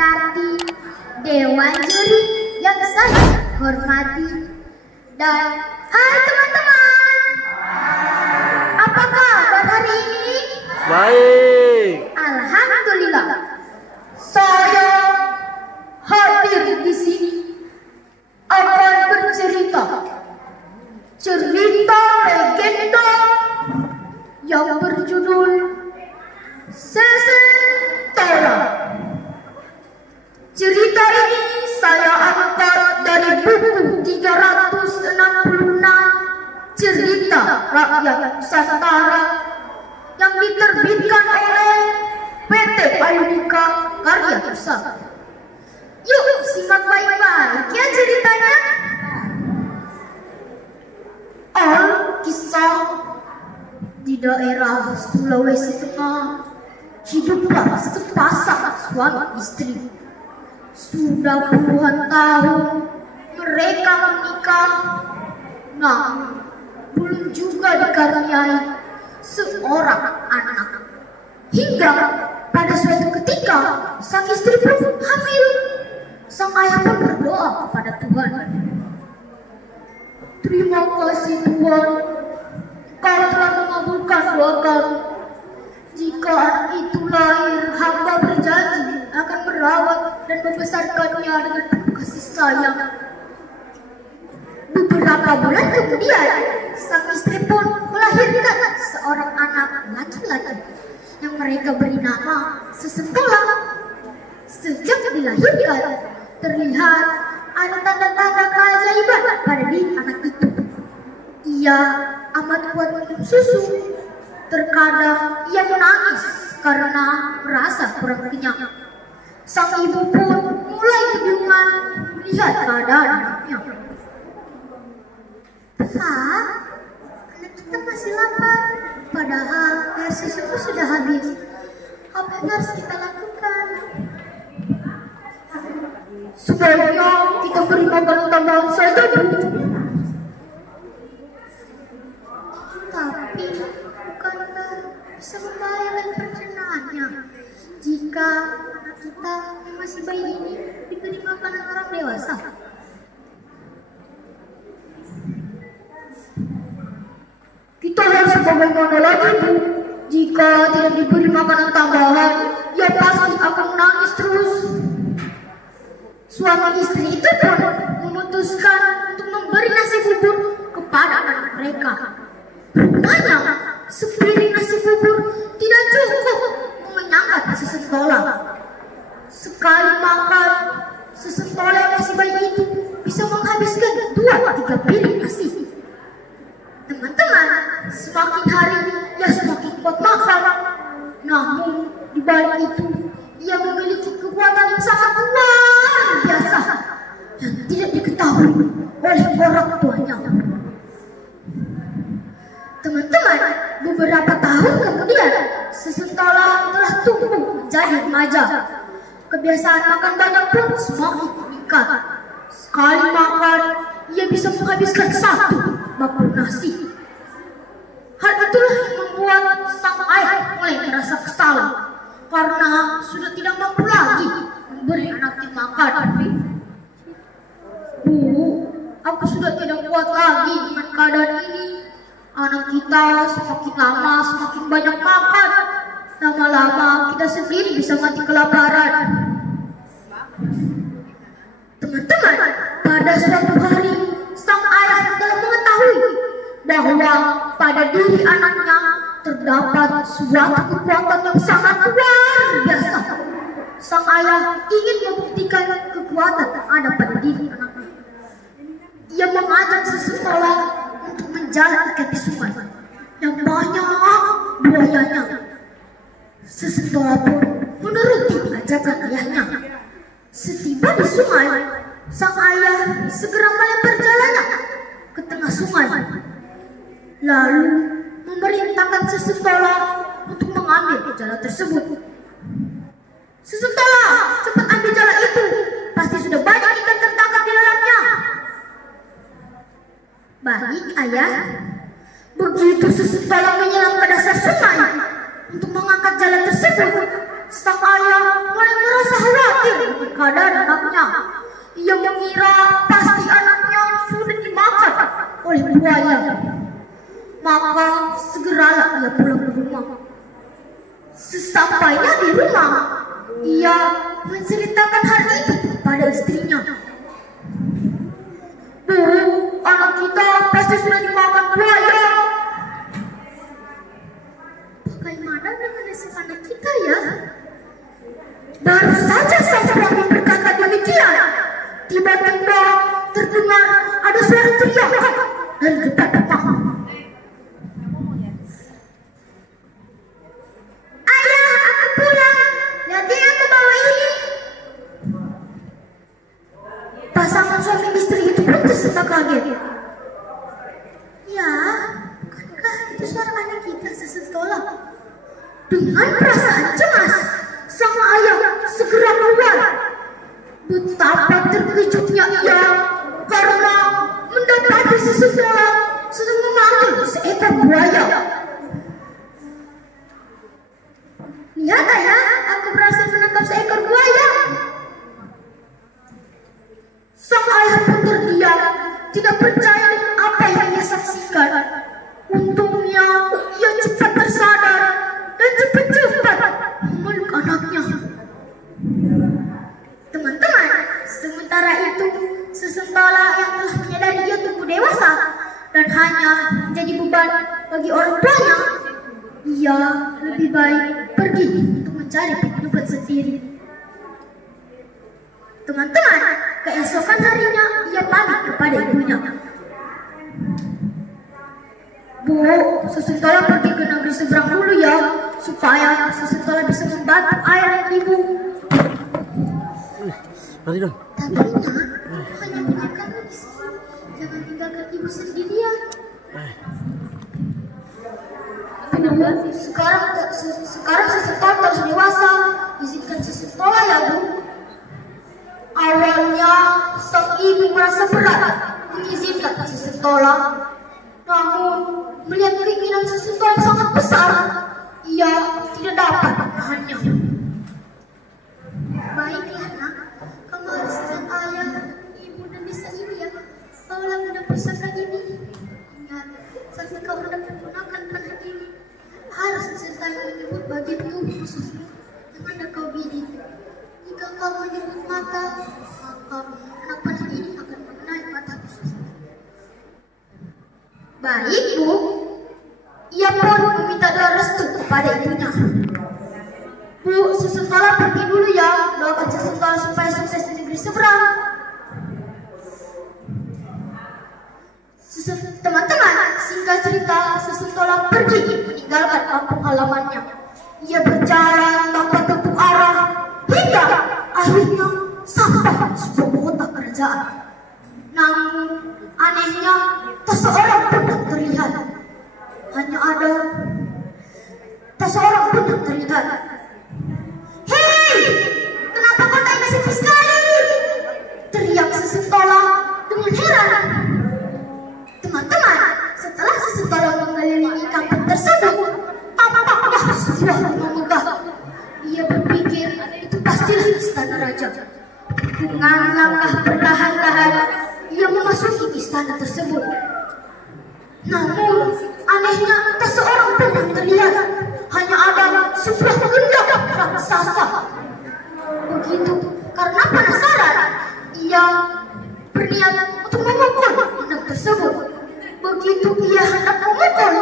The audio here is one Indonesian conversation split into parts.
Sarti, Dewan Juri yang saya hormati, dan hai teman-teman, apa kabar hari ini? Baik. Alhamdulillah, saya hadir di sini akan bercerita legenda yang berjudul Sesentola. Cerita ini saya angkat dari buku 366 Cerita Rakyat Nusantara yang diterbitkan oleh PT Ayunika Karya Pusaka. Yuk simak baik-baik ya ceritanya. Kisah di daerah Sulawesi Tengah, hiduplah sepasang suami istri. Sudah puluhan tahun mereka menikah, namun belum juga dikaruniai seorang anak. Hingga pada suatu ketika sang istri pun hamil. Sang ayah pun berdoa kepada Tuhan. Terima kasih Tuhan, Kau telah mengabulkan doa kami. Jika anak itu lahir, hamba berjanji akan merawat dan membesarkannya dengan penuh kasih sayang. Beberapa bulan kemudian, sang istri pun melahirkan seorang anak laki-laki yang mereka beri nama Sesentola. Sejak dilahirkan, terlihat ada tanda-tanda keajaiban pada diri anak itu. Ia amat kuat minum susu. Terkadang ia menangis karena merasa kurang kenyang. Sang ibu pun mulai kebingungan melihat keadaan anaknya. Pak, anak kita masih lapar, padahal air susu sudah habis. Apa yang harus kita lakukan? Sebaiknya kita beri makanan tambahan saja, Bu. Tapi bukankah bisa membahayakan pencernaannya jika anak kita yang masih bayi ini diberi makanan orang dewasa? Kita harus bagaimana lagi, Bu? Jika tidak diberi makanan tambahan, ia pasti akan menangis terus. Suami istri itu pun memutuskan untuk memberi nasi bubur kepada anak mereka. Rupanya sepiring nasi bubur tidak cukup mengenyangkan Sesentola. Sekali makan, Sesentola yang masih bayi itu bisa menghabiskan 2-3 piring nasi. Teman-teman, semakin hari ia semakin kuat makan. Namun di balik itu ia memiliki kekuatan yang sangat luar biasa yang tidak diketahui oleh orang tuanya. Teman-teman, beberapa tahun kemudian Sesentola telah tumbuh menjadi remaja. Kebiasaan makan banyak pun semakin meningkat. Sekali makan, ia bisa menghabiskan 1 bakul nasi. Hal itulah yang membuat sang ayah mulai merasa kesal karena sudah tidak mampu lagi memberi anaknya makan. Bu, aku sudah tidak kuat lagi dengan keadaan ini. Anak kita semakin lama semakin banyak makan. Lama-lama kita sendiri bisa mati kelaparan. Teman-teman, pada suatu hari sang ayah telah mengetahui bahwa pada diri anaknya terdapat suatu kekuatan yang sangat luar biasa. Sang ayah ingin membuktikan kekuatan yang ada pada diri anaknya. Ia mengajak Sesentola untuk menjalan ke sungai yang banyak buayanya. Sesentola pun menuruti ajakan ayahnya. Setiba di sungai, sang ayah segera melempar jalannya ke tengah sungai, lalu memerintahkan Sesentola untuk mengambil jala tersebut. Sesentola, cepat ambil jala itu, pasti sudah banyak ikan tertangkap di dalamnya. Baik ayah. Begitu Sesentola menyelam ke dasar sungai untuk mengangkat jala tersebut, sang ayah mulai merasa khawatir dengan keadaan anaknya. Ia mengira pasti anaknya sudah dimakan oleh buaya. Maka segeralah ia pulang ke rumah. Sesampainya di rumah, ia menceritakan hal itu pada istrinya. Bu, anak kita pasti sudah dimakan buaya. Bagaimana dengan nasib anak kita ya? Baru saja sang suami berkata demikian, tiba-tiba terdengar ada suara teriakan dari depan rumah. Ayah, aku pulang. Lihat yang ke bawah ini. Pasangan suami istri itu pun tersentak kaget. Ya, bukankah itu suara anak kita sesekolah? Dengan perasaan cemas, sang ayah segera keluar. Betapa terkejutnya ia karena mendapati seseorang sedang memanggil seekor buaya. Lihat ayah, aku berhasil menangkap seekor buaya. Sang ayah pun terdiam, tidak percaya dengan apa yang ia saksikan. Untungnya ia cepat tersadar dan cepat-cepat memeluk anaknya. Teman-teman, sementara itu sesentola yang telah menyadari ia tumbuh dewasa dan hanya menjadi beban bagi orang tuanya, ia lebih baik pergi untuk mencari penghidupan sendiri. Teman-teman, keesokan harinya ia pamit kepada ibunya. Bu, sesentola pergi ke negeri seberang dulu ya, supaya sesentola bisa membantu ayah dan ibu. Mari dong. Tapi nak, hanya punya kamu di sini. Jangan tinggalkan ibu sendirian. Sekarang sesentola terus dewasa, izinkan sesentola ya Bu. Awalnya sang ibu merasa berat mengizinkan sesentola, namun melihat keinginan sesentola sangat besar, ia tidak dapat menahannya. Baiklah nak, kamu harus lihat ayah, ibu dan desa ini ya. Kaulah mendapat pusaka ini. Ingat, sampai kau mendapat menggunakan tanah ini, harus disertai menyebut bagian tubuh khususmu yang hendak kau bidik. Jika kau menyebut mata, maka anak panah ini akan mengenai mata khususmu. Baik Bu, ia pun meminta doa restu kepada ibunya. Bu, sesentola pergi dulu ya, doakan sesentola supaya sukses di negeri seberang. Teman-teman, singkat cerita, sesentola pergi meninggalkan kampung halamannya. Ia berjalan tanpa tentu arah hingga akhirnya sampai sebuah kota kerajaan. Namun anehnya, tak seorang pun yang terlihat. Hanya ada tak seorang pun yang terlihat. Hei, kenapa kota ini sepi sekali? Teriak sesentola dengan heran. Teman-teman, setelah sesentola mengelilingi kampung tersebut, tampaklah sebuah rumah megah. Ia berpikir itu pastilah istana raja. Dengan langkah perlahan-lahan, ia memasuki istana tersebut. Namun, anehnya tak seorang pun yang terlihat. Hanya ada sebuah gendang raksasa. Begitu, karena penasaran, ia berniat untuk memukul gendang tersebut. Begitu ia hendak memukul,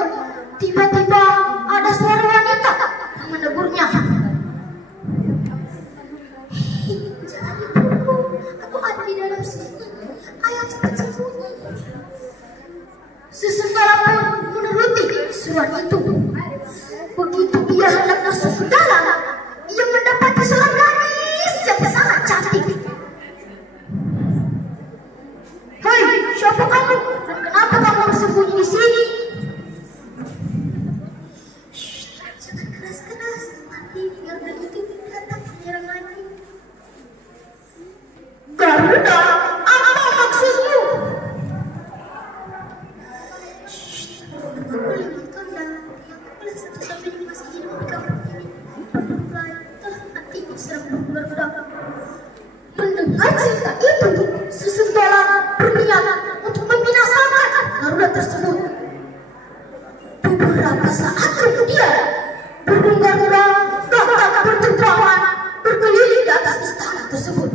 tiba-tiba ada suara wanita yang menegurnya. Jangan dipukul, aku ada di dalam sini. Ayah cepat sembunyi. Sesentola pun menuruti suara itu. Begitu ia hendak masuk ke dalam, ia mendapati seorang gadis yang sangat cantik. Hei, siapa kamu? Dan kenapa kamu bersembunyi di sini? Shh, jangan keras-keras. Nanti Garuda itu datang menyerang lagi. Garuda? Apa maksudmu? Shh, aku lihat Kanda. Yang akulah satu-satunya masih hidup di kampung ini. Baiklah, mendengar cerita itu, si Sentola berniat untuk membinasakan Garuda tersebut. Beberapa saat kemudian, burung Garuda datang berterbangan berkeliling di atas istana tersebut.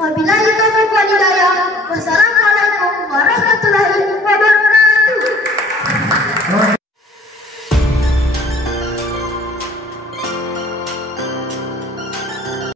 Wabillahi taufiq wal hidayah.